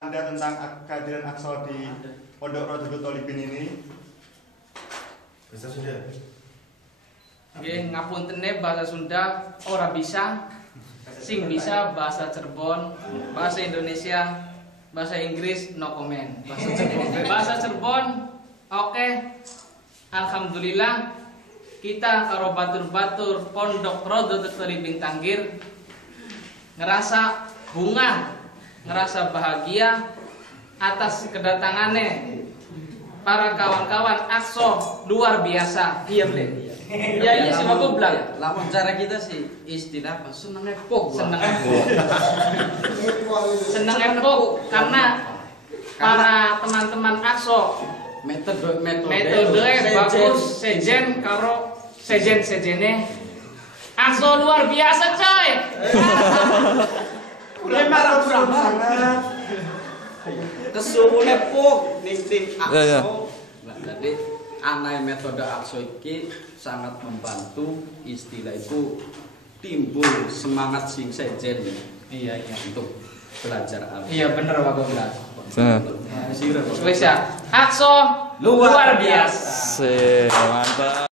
Anda tentang kehadiran Aqsa di Pondok Rodotul Tholibin ini? Bisa sudah. Nggih, ngapuntene bahasa Sunda ora bisa. Sing bisa bahasa Cirebon, bahasa Indonesia, bahasa Inggris no comment. Bahasa Cirebon oke. Alhamdulillah kita karo batur-batur Pondok Rodotul Tholibin Tanggir ngerasa bunga, ngerasa bahagia atas kedatangannya para kawan-kawan Aqsa luar biasa. Iya bener. Iya sih aku bilang. Lamun cara kita sih istilah apa? Seneng epok. Seneng epok. Seneng epok karena para teman-teman Aqsa metode bagus, sejen karo sejen-sejene Aqsa luar biasa coy. Lemar sangat kesumune puk ning Aqsa. Nah, jadi anai metode Aqsa iki sangat membantu istilah itu timbul semangat sing sejen. Iya. Untuk belajar Al-Quran. Iya bener Pak Goblas. Bener. Spesial. Aqsa luar biasa. Mantap.